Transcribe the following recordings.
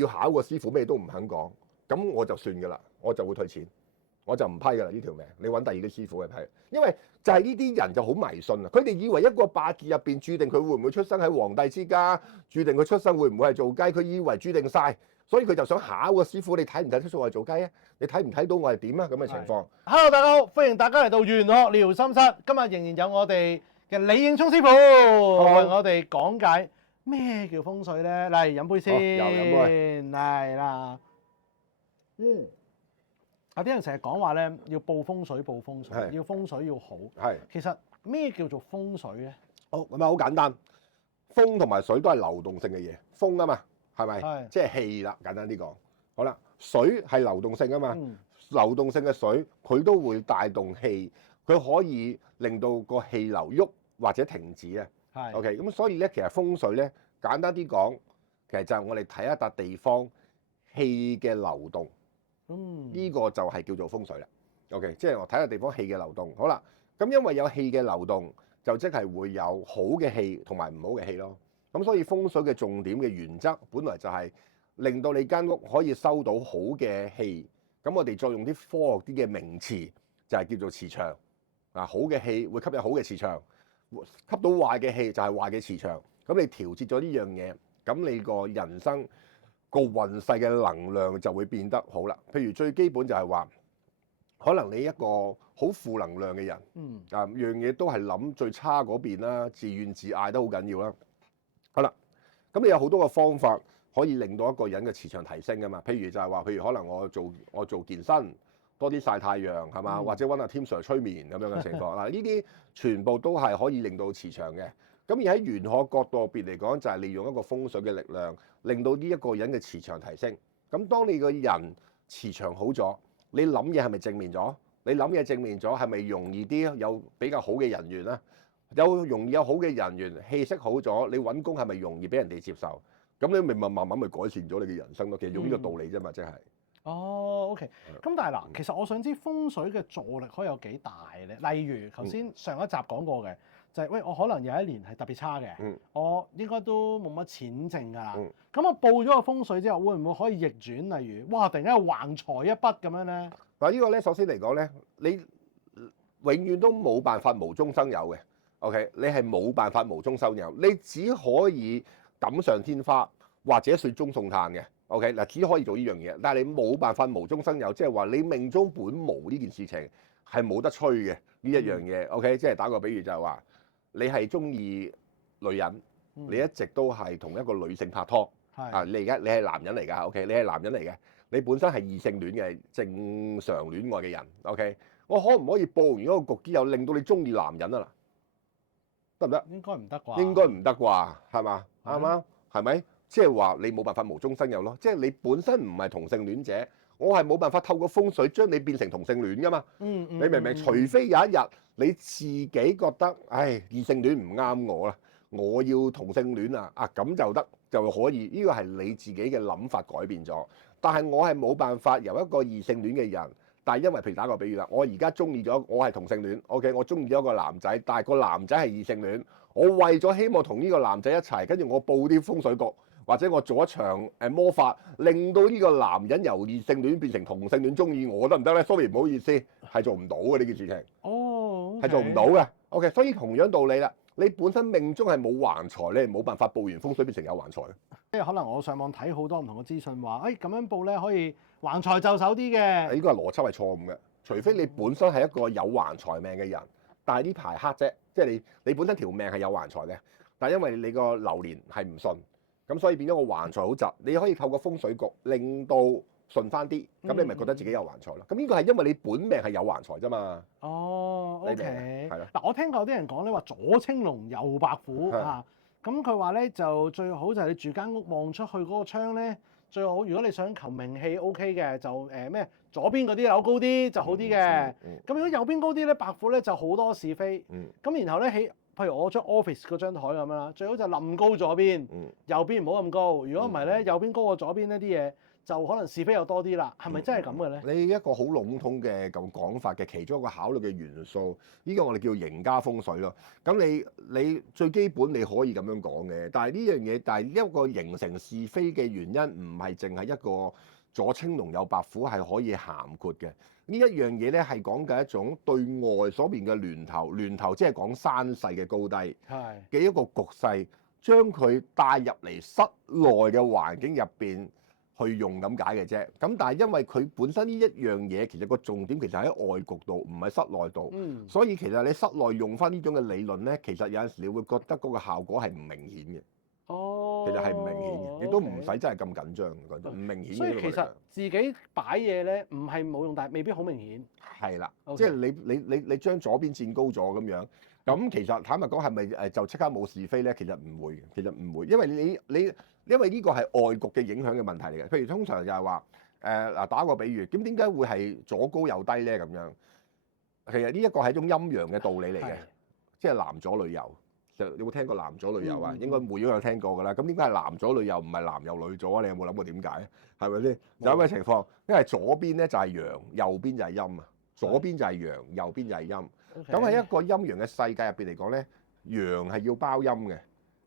要考個師傅咩都唔肯講，咁我就算㗎啦，我就會退錢，我就唔批㗎啦呢條命。你揾第二個師傅去批，因為就係呢啲人就好迷信啊！佢哋以為一個八字入邊註定佢會唔會出生喺皇帝之家，註定佢出生會唔會係做雞，佢以為註定晒，所以佢就想考個師傅，你睇唔睇得出我係做雞啊？你睇唔睇到我係點啊？咁嘅情況。Hello， 大家好，歡迎大家嚟到玄學療心室。今日仍然有我哋嘅李應聰師傅為我哋講解咩叫風水咧。嚟飲杯先，又飲杯，係啦。有啲人成日講話咧，要報風水，報風水，要風水要好。係。其實咩叫做風水咧？好咁啊，好簡單。風同埋水都係流動性嘅嘢，風啊嘛，係咪？係。即係氣啦，簡單啲講。好啦，水係流動性啊嘛。流動性嘅水，佢都會帶動氣，佢可以令到個氣流喐或者停止啊。係。OK， 咁所以咧，其實風水咧，簡單啲講，其實就係我哋睇一笪地方氣嘅流動。呢個就係叫做風水啦。OK， 即係我睇下地方氣嘅流動。好啦，咁因為有氣嘅流動，就即係會有好嘅氣同埋唔好嘅氣咯。咁所以風水嘅重點嘅原則，本來就係令到你間屋可以收到好嘅氣。咁我哋再用啲科學啲嘅名詞，就係叫做磁場。好嘅氣會吸引好嘅磁場，吸到壞嘅氣就係壞嘅磁場。咁你調節咗呢樣嘢，咁你個人生個運勢嘅能量就會變得好啦。譬如最基本就係話，可能你一個好負能量嘅人，樣嘢都係諗最差嗰邊啦，自怨自艾都好緊要啦。好啦，咁你有好多個方法可以令到一個人嘅磁場提升噶嘛。譬如就係話，譬如可能我做健身，多啲曬太陽係嘛，或者揾阿 Tim Sir 催眠咁樣嘅情況嗱，呢啲全部都係可以令到磁場嘅。咁而喺玄學角度入邊嚟講，就係利用一個風水嘅力量，令到呢一個人嘅磁場提升。咁當你個人磁場好咗，你諗嘢係咪正面咗？你諗嘢正面咗，係咪容易啲有比較好嘅人緣咧？容易有好嘅人緣，氣息好咗，你揾工係咪容易俾人哋接受？咁你咪慢慢咪改善咗你嘅人生咯。其實用呢個道理啫嘛，即係。哦，OK。咁但係嗱，其實我想知風水嘅助力可以有幾大咧？例如頭先上一集講過嘅。就係喂，我可能有一年係特別差嘅，我應該都冇乜錢剩㗎啦。咁我報咗個風水之後，會唔會可以逆轉？例如，哇，突然間橫財一筆咁樣咧？嗱，呢個咧，首先嚟講咧，你永遠都冇辦法無中生有嘅。OK， 你係冇辦法無中生有，你只可以錦上添花或者雪中送炭嘅。OK， 嗱，只可以做呢樣嘢，但係你冇辦法無中生有，即係話你命中本無呢件事情係冇得吹嘅呢一樣嘢。OK， 即係打個比喻就係話。你係中意女人，你一直都係同一個女性拍拖，你而家你係男人嚟㗎 ，OK， 你係男人嚟嘅，你本身係異性戀嘅正常戀愛嘅人 ，OK， 我可唔可以報完嗰個局之後，令到你中意男人啊？得唔得？應該唔得啩？應該唔得啩？係嘛？啱嗎？係咪？即係話你冇辦法無中生有咯，即係你本身唔係同性戀者。我係冇辦法透過風水將你變成同性戀噶嘛？你明唔明？除非有一日你自己覺得，唉，異性戀唔啱我啦，我要同性戀啊！咁就得就可以，呢個係你自己嘅諗法改變咗。但係我係冇辦法由一個異性戀嘅人，但係因為譬如打個比喻啦，我而家中意咗，我係同性戀 ，OK， 我中意咗一個男仔，但係個男仔係異性戀，我為咗希望同呢個男仔一齊，跟住我報啲風水局。或者我做一場魔法，令到呢個男人由異性戀變成同性戀中意我得唔得咧？Sorry， 唔好意思，係做唔到嘅呢件事情。哦，係做唔到嘅。OK， 所以同樣道理啦，你本身命中係冇橫財，你係冇辦法報完風水變成有橫財。即係可能我上網睇好多唔同嘅資訊，話咁樣報咧可以橫財就手啲嘅。呢個邏輯係錯誤嘅，除非你本身係一個有橫財命嘅人，但係呢排黑啫，即係你本身條命係有橫財嘅，但係因為你個流年係唔順。咁所以變咗個橫財好雜，你可以透過風水局令到順翻啲，咁你咪覺得自己有橫財咯。咁呢個係因為你本命係有橫財啫嘛。哦，OK，係啦。嗱，我聽過有啲人講咧話左青龍右白虎啊，咁佢話咧就最好就係你住間屋望出去嗰個窗咧，最好如果你想求名氣 OK 嘅就咩左邊嗰啲樓高啲就好啲嘅。咁如果右邊高啲咧，白虎咧就好多是非。咁然後咧譬如我張 office 嗰張台咁樣啦，最好就冧高左邊，右邊唔好咁高。如果唔係咧，右邊高過左邊呢啲嘢就可能是非又多啲啦。係咪真係咁嘅咧？你一個好籠統嘅咁講法嘅其中一個考慮嘅元素，呢個我哋叫型家風水咯。咁你最基本你可以咁樣講嘅，但係呢樣嘢，但係一個形成是非嘅原因唔係淨係一個左青龍右白虎係可以涵括嘅。呢一樣嘢咧係講緊一種對外所邊嘅巒頭即係講山勢嘅高低嘅一個局勢，將佢帶入嚟室內嘅環境入邊去用咁解嘅啫。咁但係因為佢本身呢一樣嘢，其實個重點其實喺外局度，唔係室內度。所以其實你室內用翻呢種嘅理論咧，其實有陣時你會覺得嗰個效果係唔明顯嘅。其實係唔明顯嘅，亦都唔使真係咁緊張嘅，唔明顯嘅。所以其實自己擺嘢咧，唔係冇用，但係未必好明顯。係啦，即係你將左邊佔高咗咁樣，咁其實坦白講係咪就即刻冇是非咧？其實唔會嘅，其實唔會，因為因為呢個係外局嘅影響嘅問題嚟嘅。譬如通常就係話嗱，打個比喻，咁點解會係左高右低咧？咁樣其實呢一個係一種陰陽嘅道理嚟嘅，即係男左女右。你有冇聽過男左女右啊？應該每個有聽過㗎啦。咁點解係男左女右，唔係男右女左啊？你有冇諗過點解？係咪先？有咩情況？因為左邊咧就係陽，右邊就係陰啊。左邊就係陽，右邊就係陰。咁喺一個陰陽嘅世界入邊嚟講咧，陽係要包陰嘅，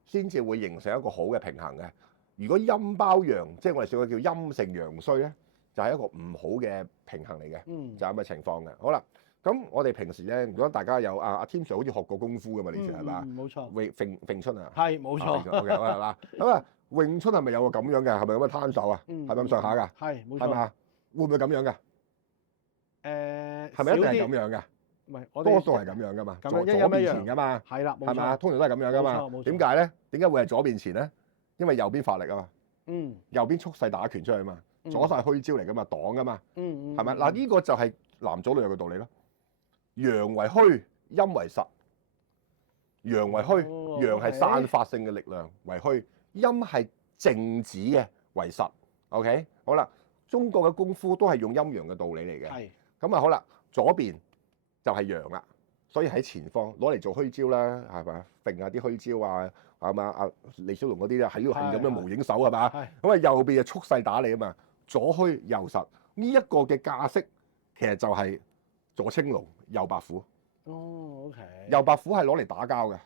先至會形成一個好嘅平衡嘅。如果陰包陽，即係我哋所謂叫陰盛陽衰咧，就係一個唔好嘅平衡嚟嘅，就係咁嘅情況嘅。好啦。咁我哋平時咧，如果大家有阿 Tim Sir 好似學過功夫㗎嘛？以前係嘛？冇錯。詠春啊？係冇錯。OK 好啦，咁啊，詠春係咪有個咁樣嘅？係咪咁嘅攤手啊？係咪咁上下㗎？係冇錯。係咪啊？會唔會咁樣㗎？係咪一定係咁樣㗎？唔係，多數係咁樣㗎嘛，左邊前㗎嘛。係啦，冇錯。係咪啊？通常都係咁樣㗎嘛。點解咧？點解會係左邊前咧？因為右邊發力啊嘛。右邊蓄勢打拳出去啊嘛。左晒虛招嚟㗎嘛，擋㗎嘛。係咪？嗱，呢個就係男左女右嘅道理咯。陽為虛，陰為實。陽為虛，陽係散發性嘅力量為虛，陰係靜止嘅為實。OK， 好啦，中國嘅功夫都係用陰陽嘅道理嚟嘅。係。咁啊好啦，左邊就係陽啦，所以喺前方攞嚟做虛招啦，係咪？揈下啲虛招啊，係嘛？阿李小龍嗰啲咧喺度係咁樣無影手係嘛？咁啊右邊就蓄勢打你啊嘛，左虛右實呢一個嘅架式其實就係左青龍右白虎。OK。右白虎係攞嚟打交嘅，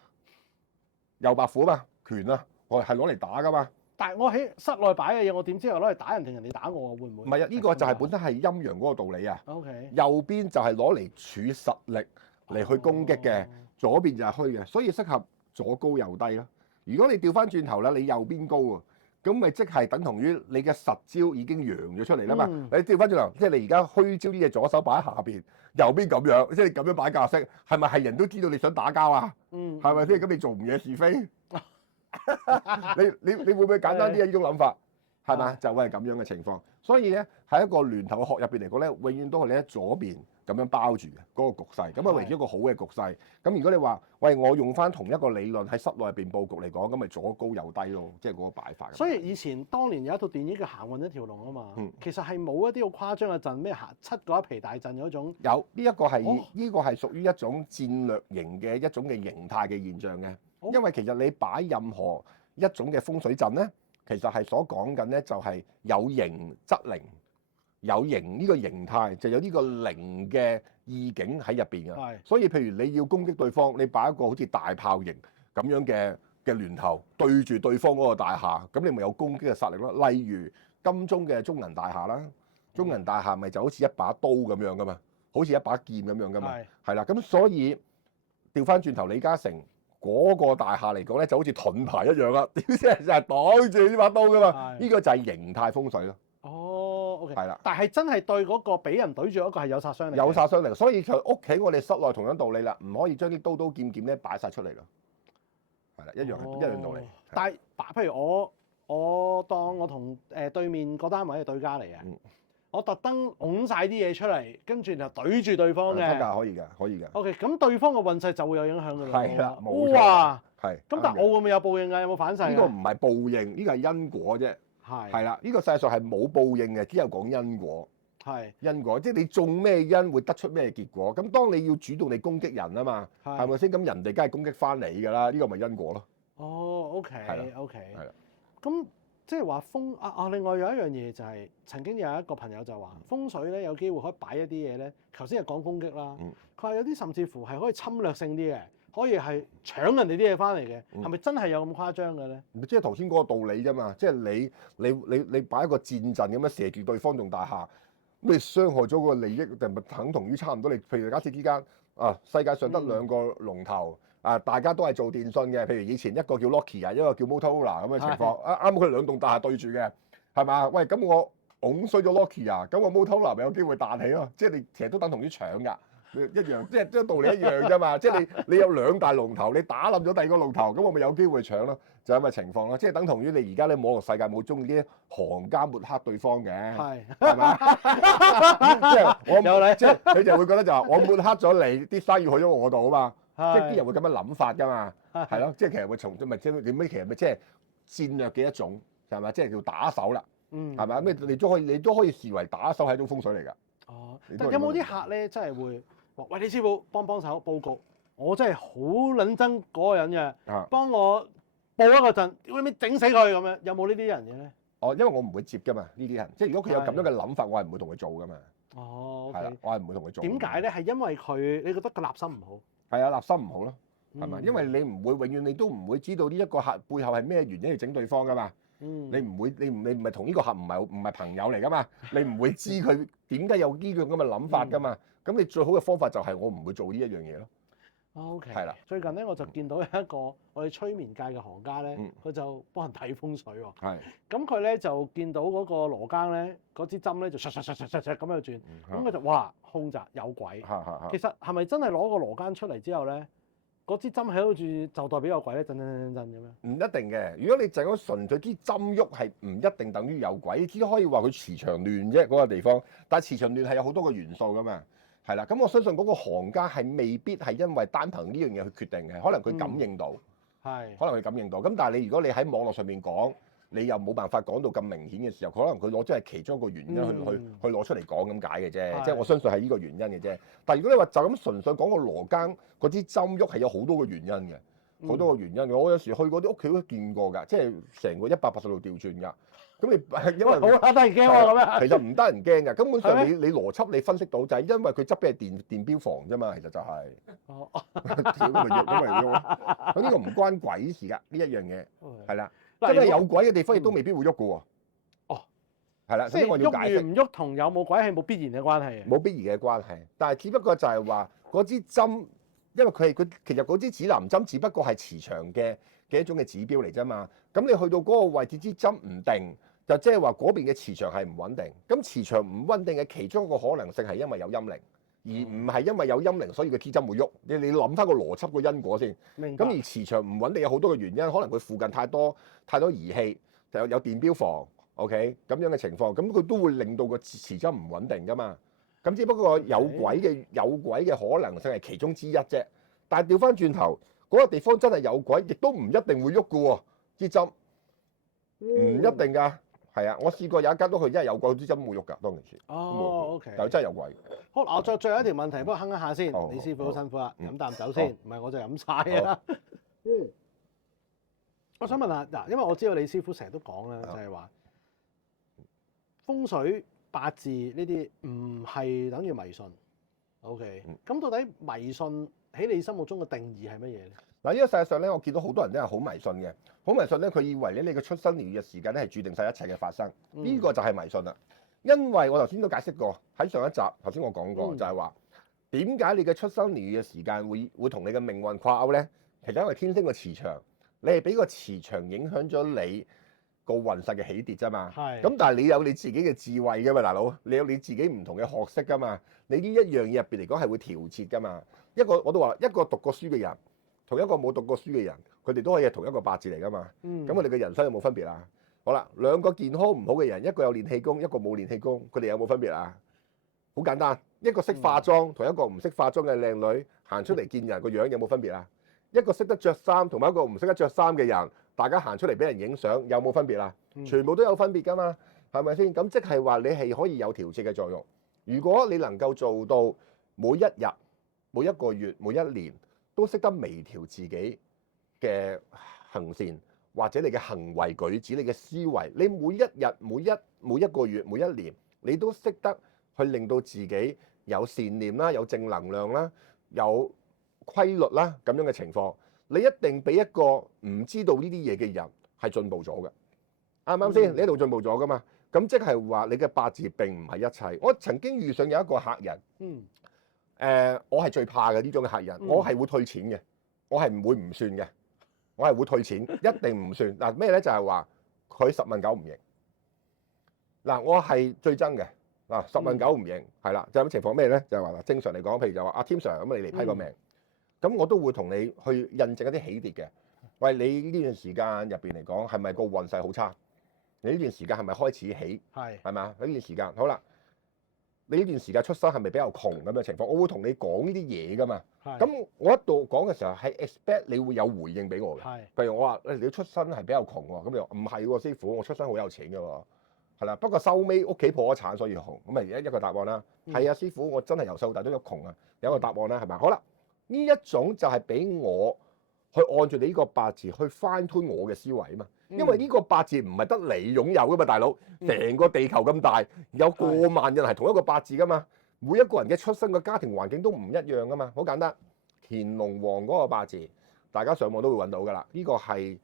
右白虎啊嘛，拳啊，我係攞嚟打噶嘛。但係我喺室內擺嘅嘢，我點知係攞嚟打人定人哋打我啊？會唔會？唔係啊，呢個就係本身係陰陽嗰個道理啊。OK。右邊就係攞嚟儲實力嚟去攻擊嘅，左邊就係虛嘅，所以適合左高右低咯。如果你調翻轉頭啦，你右邊高啊，咁咪即係等同於你嘅實招已經揚咗出嚟啦嘛。你調翻轉頭，即係你而家虛招啲嘢左手擺喺下邊，右邊咁樣，即係你咁樣擺架式，係咪係人都知道你想打交啊？係咪先？咁你做唔嘢是非？你會唔會簡單啲啊？呢種諗法係嘛？就會係咁樣嘅情況。所以咧喺一個巒頭嘅學入邊嚟講咧，永遠都係你喺左邊咁樣包住嘅嗰個局勢，咁啊為之一個好嘅局勢。咁如果你話喂，我用翻同一個理論喺室內入邊佈局嚟講，咁咪左高右低咯，即係嗰個擺法。所以以前當年有一套電影叫《行運一條龍》啊嘛，其實係冇一啲好誇張嘅陣，咩行7個一皮大陣嗰種。有呢一個係呢個係屬於一種戰略型嘅一種嘅形態嘅現象嘅，因為其實你擺任何一種嘅風水陣咧，其實係所講緊咧就係有形則靈。有形呢個形態就有呢個靈嘅意境喺入邊嘅，所以譬如你要攻擊對方，你擺一個好似大炮型咁樣嘅巒頭對住對方嗰個大廈，咁你咪有攻擊嘅實力咯。例如金鐘嘅中銀大廈啦，中銀大廈咪就好似一把刀咁樣噶嘛，好似一把劍咁樣噶嘛，係啦。咁所以調翻轉頭李嘉誠嗰個大廈嚟講咧，就好似盾牌一樣啦，點知係擋住呢把刀噶嘛？呢個就係形態風水咯。OK，係啦，但係真係對嗰個俾人對住嗰個係有殺傷力，有殺傷力，所以其實屋企我哋室內同樣道理啦，唔可以將啲刀刀劍劍咧擺晒出嚟咯，係啦，一樣道理。但係譬如我當我同對面嗰單位係對家嚟嘅，我特登拱晒啲嘢出嚟，跟住就對住對方嘅，得㗎，可以㗎。OK， 咁對方嘅運勢就會有影響㗎啦。係啦，冇錯。哇，係。咁但係我會唔會有報應㗎？有冇反噬？呢個唔係報應，呢個係因果啫。係啦，呢個世界上係冇報應嘅，只有講因果。係因果，即係你種咩因會得出咩結果。咁當你要主動地攻擊人啊嘛，係咪先？咁人哋梗係攻擊翻你㗎啦，呢個咪因果咯。哦，OK，係啦。咁即係話另外有一樣嘢就係曾經有一個朋友就話風水咧有機會可以擺一啲嘢咧，頭先係講攻擊啦，佢話有啲甚至乎係可以侵略性啲嘅，可以係搶人哋啲嘢翻嚟嘅，係咪真係有咁誇張嘅咧？即係頭先嗰個道理啫嘛，即係你擺一個戰陣咁樣射住對方棟大廈，咁你傷害咗個利益，就咪等同於差唔多。你譬如假設之間世界上得兩個龍頭。大家都係做電信嘅，譬如以前一個叫 Nokia，一個叫 Motorola 咁嘅情況，啱佢哋兩棟大廈對住嘅，係嘛？喂，咁我拱衰咗 Nokia，咁我 Motorola 咪有機會彈起咯？即係你其實都等同於搶㗎，一樣，即係道理一樣啫嘛。即係你有兩大龍頭，你打冧咗第二個龍頭，咁我咪有機會搶咯，就係咁嘅情況咯。即係等同於你而家咧網絡世界冇中意啲行家抹黑對方嘅，係咪？即係即係你就會覺得就話我抹黑咗你，啲生意去咗我度啊嘛。即係啲人會咁樣諗法㗎嘛，係咯，即係其實會從咪即係點咩？其實咪即係戰略嘅一種，係咪？即係叫打手啦，係咪？咩你都可以視為打手係一種風水嚟㗎。哦，但有冇啲客咧真係會話：喂，李師傅幫手報告，我真係好撚憎嗰個人嘅，幫我報一個陣，屌你咩整死佢咁樣？有冇呢啲人嘅咧？哦，因為我唔會接㗎嘛，呢啲人，即係如果佢有咁樣嘅諗法，我係唔會同佢做㗎嘛。哦，係啦，我係唔會同佢做。點解咧？係因為你覺得個立心唔好？係啊，立心唔好咯，係咪？因為你唔會永遠你都唔會知道呢一個客背後係咩原因去整對方㗎嘛。你唔會，你唔係同呢個客唔係朋友嚟㗎嘛。你唔會知佢點解有呢種咁嘅諗法㗎嘛。咁你最好嘅方法就係我唔會做呢一樣嘢咯。OK，係啦。最近咧我就見到有一個我哋催眠界嘅行家咧，佢就幫人睇風水喎。係。咁佢咧就見到嗰個羅庚咧，嗰支針咧就咁樣轉，咁佢就哇凶宅有鬼。其實係咪真係攞個羅庚出嚟之後咧，嗰支針喺度就代表有鬼咧？震咁樣？唔一定嘅。如果你就咁純粹啲針喐係唔一定等於有鬼，只可以話佢磁場亂啫嗰個地方。但係磁場亂係有好多個元素㗎嘛。係啦，咁我相信嗰個行家係未必係因為單憑呢樣嘢去決定嘅，可能佢感應到，可能佢感應到。咁但係如果你喺網絡上面講，你又冇辦法講到咁明顯嘅時候，可能佢攞咗係其中一個原因去攞出嚟講咁解嘅啫。即係我相信係呢個原因嘅啫。但係如果你話就咁純粹講個羅庚嗰啲針喐係有好多個原因嘅，好多個原因嘅。我有時去嗰啲屋企都見過㗎，即係成個180度調轉㗎。咁你因為好得人驚喎咁樣，其實唔得人驚㗎，根本上你邏輯你分析到就係因為佢側邊係電錶房啫嘛，其實就係。哦。咁咪喐咯，咁呢個唔關鬼事㗎，呢一樣嘢係啦，真係有鬼嘅地方亦都未必會喐㗎喎。哦。係啦，所以我要解釋。喐唔喐同有冇鬼係冇必然嘅關係嘅。冇必然嘅關係，但係只不過就係話嗰支針，因為佢其實嗰支指南針只不過係磁場嘅一種嘅指標嚟啫嘛。咁你去到嗰個位置支針唔定，就即係話嗰邊嘅磁場係唔穩定。咁磁場唔穩定嘅其中一個可能性係因為有陰靈，而唔係因為有陰靈所以個支針會喐。你諗翻個邏輯個因果先。明白。咁而磁場唔穩定有好多嘅原因，可能佢附近太多儀器，就有電錶房，OK 咁樣嘅情況，咁佢都會令到個磁針唔穩定噶嘛。咁只不過有鬼嘅可能性係其中之一啫。但係調翻轉頭，嗰個地方真係有鬼，亦都唔一定會喐噶喎，支針唔一定㗎。係啊，我試過有一間都去，真係有鬼，支針會喐㗎，當其時。哦，OK。但係真係有鬼。好，嗱，我再最後一條問題，不過哼一下先。李師傅好辛苦啦，飲啖酒先，唔係我就飲晒啦。我想問下嗱，因為我知道李師傅成日都講啦，就係話風水八字呢啲唔係等於迷信。OK。咁到底迷信喺你心目中嘅定義係乜嘢咧？嗱，呢個世界上咧，我見到好多人都係好迷信嘅。好迷信咧，佢以為咧你嘅出生年月嘅時間咧係註定晒一切嘅發生。呢個就係迷信啦。因為我頭先都解釋過喺上一集，頭先我講過就係話點解你嘅出生年月嘅時間會同你嘅命運掛鈎咧？其實因為天星嘅磁場，你係俾個磁場影響咗你個運勢嘅起跌啫嘛。係。咁但係你有你自己嘅智慧㗎嘛，大佬，你有你自己唔同嘅學識㗎嘛。你呢一樣嘢入邊嚟講係會調節㗎嘛。我都話一個讀過書嘅人，同一個冇讀過書嘅人，佢哋都可以係同一個八字嚟㗎嘛。咁佢哋嘅人生有冇分別啊？好啦，兩個健康唔好嘅人，一個有練氣功，一個冇練氣功，佢哋有冇分別啊？好簡單，一個識化妝同一個唔識化妝嘅靚女行出嚟見人，個樣有冇分別啊？一個識得着衫同埋一個唔識得着衫嘅人，大家行出嚟俾人影相有冇分別啊？全部都有分別㗎嘛，係咪先？咁即係話你係可以有調節嘅作用。如果你能夠做到每一日、每一個月、每一年都識得微調自己嘅行善，或者你嘅行為舉止、你嘅思維，你每一日、每一個月、每一年，你都識得去令到自己有善念啦、有正能量啦、有規律啦咁樣嘅情況，你一定比一個唔知道呢啲嘢嘅人係進步咗嘅，啱唔啱先？你一定進步咗噶嘛？咁即係話你嘅八字並唔係一切。我曾經遇上有一個客人，我係最怕嘅呢種嘅客人，我係會退錢嘅，我係唔會唔算嘅，我係會退錢，一定唔算。嗱咩咧？就係話佢10問9唔認。嗱，我係最憎嘅。10問9唔認，係啦，就係咁情況咩咧？就係話嗱，正常嚟講，譬如就話阿 Tim Sir 咁，你嚟批個命，咁我都會同你去印證一啲起跌嘅。喂，你呢段時間入邊嚟講，係咪個運勢好差？你呢段時間係咪開始起？係咪啊？呢段時間好啦，你呢段時間出生係咪比較窮咁嘅情況？我會同你講呢啲嘢噶嘛。咁我一度講嘅時候係 expect 你會有回應俾我嘅。譬如我話你出生係比較窮喎，咁你話唔係喎，師傅，我出生好有錢嘅喎。係啦，不過收尾屋企破咗產，所以窮，咁咪一個答案啦。係啊，師傅，我真係由細到大都有窮啊，有一個答案啦，係咪？好啦，呢一種就係俾我去按住你呢個八字去翻推我嘅思維啊嘛。因為呢個八字唔係得你擁有噶嘛，大佬，成個地球咁大，有過萬人係同一個八字噶嘛。每一個人嘅出生嘅家庭環境都唔一樣噶嘛。好簡單，乾隆王嗰個八字，大家上網都會揾到噶啦。呢個係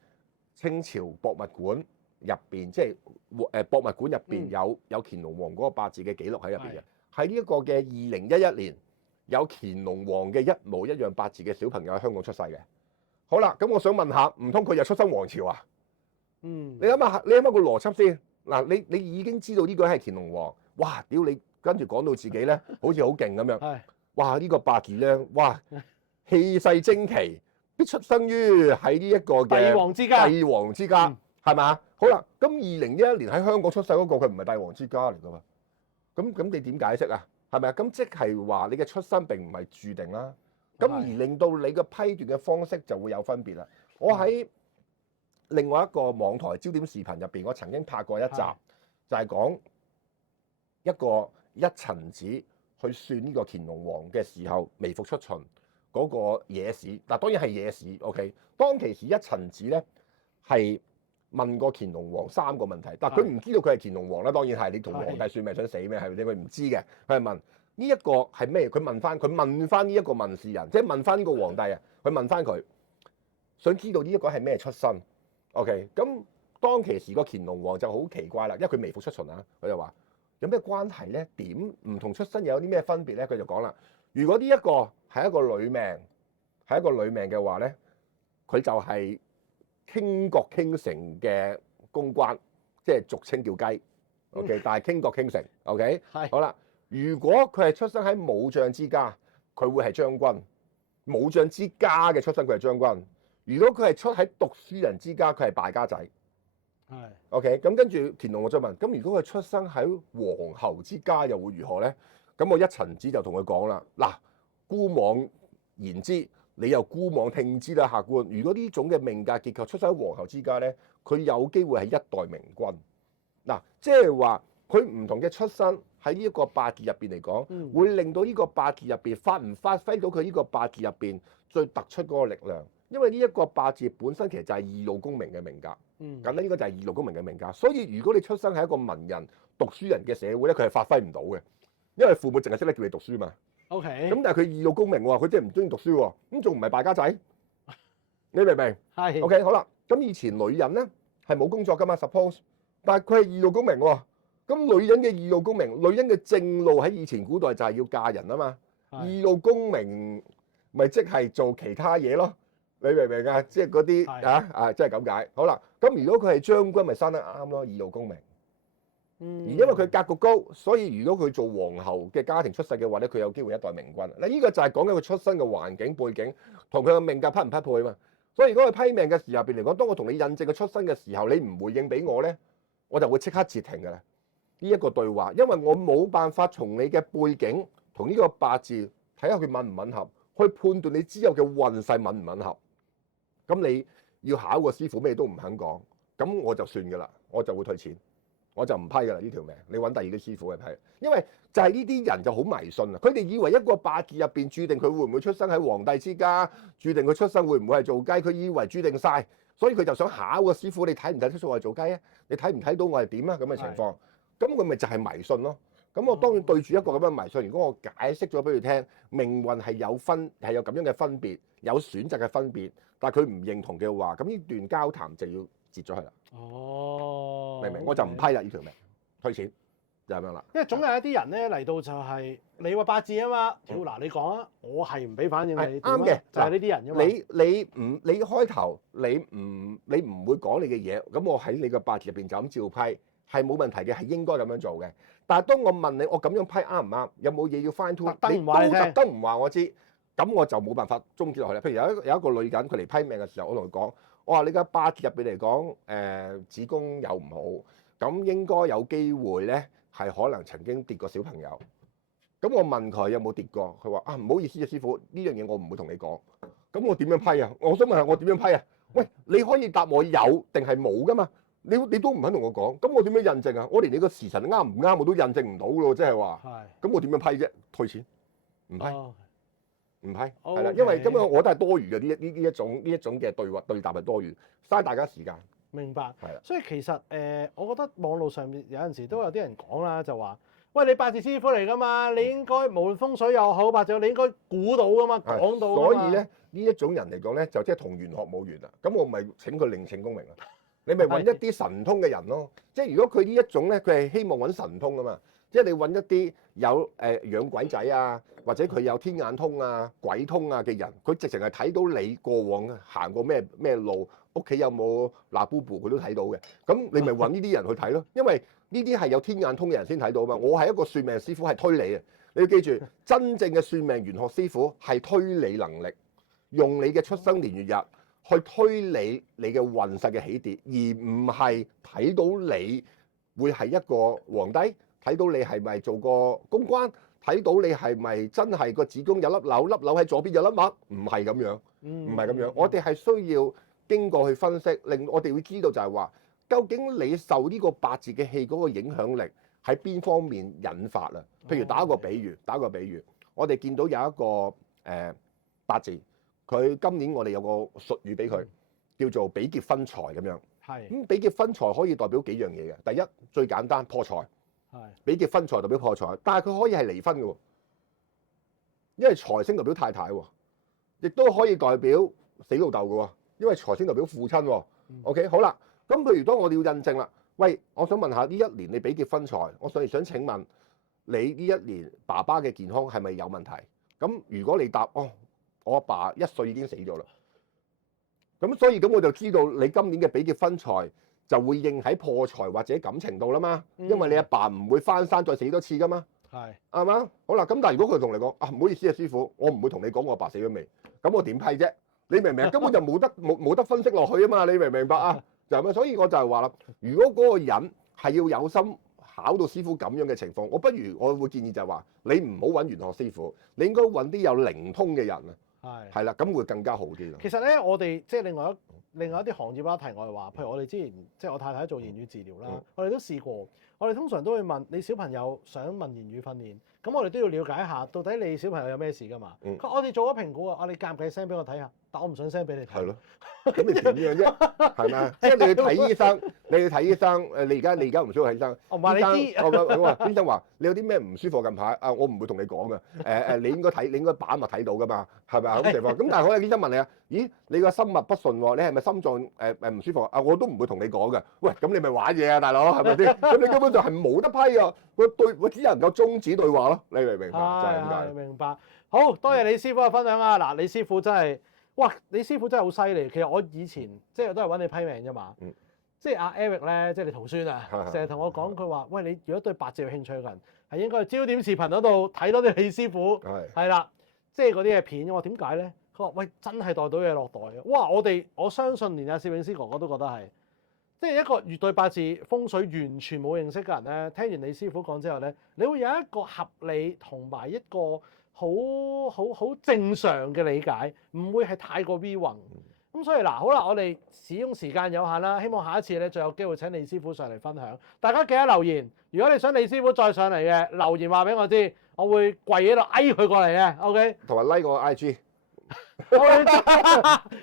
清朝博物館入邊，即係博物館入邊有乾隆王嗰個八字嘅記錄喺入邊嘅。喺呢一個嘅2011年，有乾隆王嘅一模一樣八字嘅小朋友喺香港出世嘅。好啦，咁我想問下，唔通佢又出生皇朝啊？你諗下個邏輯先。嗱，你已經知道呢個係乾隆王，哇！屌你，跟住講到自己咧，好似好勁咁樣。哇！呢個八字咧，哇，氣勢精奇，必出生於喺呢一個嘅帝王之家，係咪？好啦，咁2011年喺香港出世嗰個，佢唔係帝王之家嚟噶嘛？咁你點解釋啊？係咪啊？咁即係話你嘅出生並唔係註定啦。咁而令到你嘅批斷嘅方式就會有分別啦。我喺另外一個網台焦點視頻入邊，我曾經拍過一集，就係講一個一陳子去算呢個乾隆王嘅時候微服出巡嗰個野史。嗱，當然係野史。OK， 當其時一陳子咧係問過乾隆王3個問題，但佢唔知道佢係乾隆王啦。當然係，你同皇帝算命想死咩？係咪？佢唔知嘅，佢係問呢一個係咩？佢問翻呢一個問事人，即係問翻呢個皇帝啊，佢問翻佢，想知道呢一個係咩出身。OK， 咁當其時個乾隆王就好奇怪啦，因為佢微服出巡啊，佢就話有咩關係咧？點唔同出身又有啲咩分別咧？佢就講啦，如果呢一個係一個女命，嘅話咧，佢就係傾國傾城嘅公關，即係俗稱叫雞。OK， 但係傾國傾城。OK， 好啦，如果佢係出生喺武將之家，佢會係將軍。武將之家嘅出身，佢係將軍。如果佢係出喺讀書人之家，佢係敗家仔。OK， 咁跟住乾隆我再問，咁如果佢出生喺皇后之家，又會如何咧？咁我一陳子就同佢講啦，嗱，姑妄言之，你又姑妄聽之啦，客官。如果呢種嘅命格結構出生喺皇后之家咧，佢有機會係一代明君。嗱，即係話佢唔同嘅出身喺呢一個八字入邊嚟講，會令到呢個八字入邊發揮到佢呢個八字入邊最突出嗰個力量。因為呢一個八字本身其實就係二路功名嘅命格，簡單應該就係二路功名嘅命格。所以如果你出生喺一個文人讀書人嘅社會咧，佢係發揮唔到嘅，因為父母淨係識得叫你讀書嘛。OK， 咁但係佢二路功名喎，佢真係唔中意讀書喎，咁仲唔係敗家仔？你明唔明？係。OK， 好啦，咁以前女人咧係冇工作噶嘛 ，suppose， 但係佢係二路功名喎。咁女人嘅二路功名，女人嘅正路喺以前古代就係要嫁人啊嘛。二路功名咪即係做其他嘢咯。你明唔明啊？即係嗰啲即係咁解。好啦，咁如果佢係將軍，咪生得啱咯，二路功名。而因為佢格局高，所以如果佢做皇后嘅家庭出世嘅話咧，佢有機會一代明君。嗱，呢個就係講緊佢出生嘅環境背景同佢嘅命格匹唔匹配啊嘛。所以如果佢批命嘅時候入邊嚟講，當我同你印證佢出生嘅時候，你唔回應俾我咧，我就會即刻截停㗎啦。呢一個對話，因為我冇辦法從你嘅背景同呢個八字睇下佢吻唔吻合，去判斷你之後嘅運勢吻唔吻合。咁你要考個師傅咩都唔肯講，咁我就算㗎啦，我就會退錢。我就唔批㗎啦呢條命，你揾第二個師傅去批，因為就係呢啲人就好迷信啊！佢哋以為一個八字入邊注定佢會唔會出生喺皇帝之家，注定佢出生會唔會係做雞，佢以為注定晒，所以佢就想考個師傅，你睇唔睇得出我係做雞啊？你睇唔睇到我係點啊？咁嘅情況，咁佢咪就係迷信咯。咁我當然對住一個咁嘅迷信，如果我解釋咗俾佢聽，命運係有咁樣嘅分別，有選擇嘅分別，但係佢唔認同嘅話，咁呢段交談就要截咗佢啦。哦，明唔明？我就唔批啦呢條命，退錢就係咁樣啦。因為總有一啲人咧嚟到就係你話八字啊嘛，嗱你講啊，我係唔俾反應你。啱嘅，就係呢啲人啫嘛。你開頭你唔會講你嘅嘢，咁我喺你個八字入邊就咁照批，係冇問題嘅，係應該咁樣做嘅。但係當我問你，我咁樣批啱唔啱？有冇嘢要 fine tune？你都特登唔話我知，咁我就冇辦法終結落去啦。譬如有一個女人，佢嚟批命嘅時候，我同佢講，我話你嘅八字入邊嚟講，子宮有唔好，咁應該有機會咧係可能曾經跌過小朋友。咁我問佢有冇跌過，佢話唔好意思啊，師傅，呢樣嘢我唔會同你講。咁我點樣批啊？我想問下我點樣批啊？喂，你可以答我有定係冇噶嘛？你都唔肯同我講，咁我點樣印證啊？我連你個時辰啱唔啱我都印證唔到咯，即係話。係。咁我點樣批啫？退錢，唔批，唔批，係啦，因為根本我都係多餘嘅呢一種嘅對答係多餘，嘥大家時間。明白。係啦。所以其實我覺得網絡上面有陣時都有啲人講啦，就話：喂，你八字師傅嚟㗎嘛，你應該無論風水又好，八字你應該估到㗎嘛，講到。所以咧呢一種人嚟講咧，就即係同玄學冇緣啦。咁我咪請佢另請功名啦。你咪揾一啲神通嘅人咯，即係如果佢呢一種咧，佢係希望揾神通噶嘛，即係你揾一啲有養鬼仔啊，或者佢有天眼通啊、鬼通啊嘅人，佢直情係睇到你過往行過咩路，屋企有冇嗱布布，佢都睇到嘅。咁你咪揾呢啲人去睇咯，因為呢啲係有天眼通嘅人先睇到嘛。我係一個算命師傅，係推理嘅。你要記住，真正嘅算命玄學師傅係推理能力，用你嘅出生年月日去推理你嘅運勢嘅起跌，而唔係睇到你會係一個皇帝，睇到你係咪做過公關，睇到你係咪真係個子宮有粒瘤，粒瘤喺左邊有粒癦，唔係咁樣，唔係咁樣。我哋係需要經過去分析，令我哋會知道就係話，究竟你受呢個八字嘅氣嗰個影響力喺邊方面引發啦？譬如打個比喻，我哋見到有一個八字。佢今年我哋有個術語俾佢，叫做比劫分財咁樣。係。咁比劫分財可以代表幾樣嘢嘅。第一，最簡單破財。係。比劫分財代表破財，但係佢可以係離婚嘅喎，因為財星代表太太喎，亦都可以代表死老豆嘅喎，因為財星代表父親喎。OK， 好啦，咁譬如當我哋要印證啦，喂，我想問下呢一年你比劫分財，我想請問你呢一年爸爸嘅健康係咪有問題？咁如果你答我阿爸1歲已經死咗啦，咁所以咁我就知道你今年嘅比劫分財就會應喺破財或者感情度啦嘛，因為你阿爸唔會翻生再死多次噶嘛，係啱嘛？好啦，咁但係如果佢同你講唔好意思啊師傅，我唔會同你講我阿爸死咗未，咁我點批啫？你明唔明？根本就冇得分析落去啊嘛，你明唔明白啊？就係咁，所以我就係話啦，如果嗰個人係要有心考到師傅咁樣嘅情況，我會建議就係話你唔好揾玄學師傅，你應該揾啲有靈通嘅人啊。係啦，咁會更加好啲咯。其實咧，我哋即係另外一啲行業啦，題外話，譬如我哋之前即係我太太做言語治療啦，我哋都試過。我哋通常都會問你小朋友想問言語訓練，咁我哋都要了解下到底你小朋友有咩事㗎嘛。我哋做咗評估啊，你介唔介意 send 俾我睇下？但我唔想 send 俾你睇。係咯。咁你點樣啫？係咪？即係你去睇醫生，你而家唔需要睇醫生。我唔話你知。我話醫生話你有啲咩唔舒服近排啊？我唔會同你講嘅。你應該把脈睇到㗎嘛？係咪啊？咁情況。咁但係可能醫生問你啊，咦？你個心脈不順喎，你係咪心臟唔舒服啊？我都唔會同你講嘅。喂，咁你咪玩嘢啊，大佬係咪先？咁你根本就係冇得批㗎。我只能夠終止對話咯。你明唔明白？就係咁解。明白。好多謝李師傅嘅分享啊！嗱，李師傅真係〜哇！你師傅真係好犀利。其實我以前即係都係揾你批命啫嘛。即係阿 Eric 咧，即係你徒孫啊，成日同我講佢話：喂，你如果對八字有興趣嘅人，係應該去焦點視頻嗰度睇多啲李師傅。係啦，即係嗰啲嘅片。我話點解咧？佢話：喂，真係袋到嘢落袋嘅。哇！我相信連阿攝影師哥哥都覺得係，即係一個越對八字風水完全冇認識嘅人咧，聽完李師傅講之後咧，你會有一個合理同埋一個好正常嘅理解，唔會係太過 V 宏，咁所以嗱，好啦，我哋使用時間有限啦，希望下一次咧再有機會請李師傅上嚟分享。大家記得留言，如果你想李師傅再上嚟嘅，留言話俾我知，我會跪喺度嗌佢過嚟嘅。OK，同埋 like 我 IG，like 我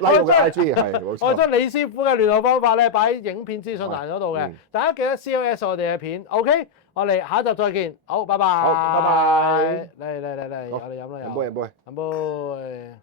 我嘅 IG 係冇錯。我將李師傅嘅聯絡方法咧擺喺影片資訊欄嗰度嘅，大家記得 CLS 我哋嘅片。OK， 我哋下一集再見。好，拜拜。好，拜拜。嚟，我哋飲啦，飲杯。飲杯。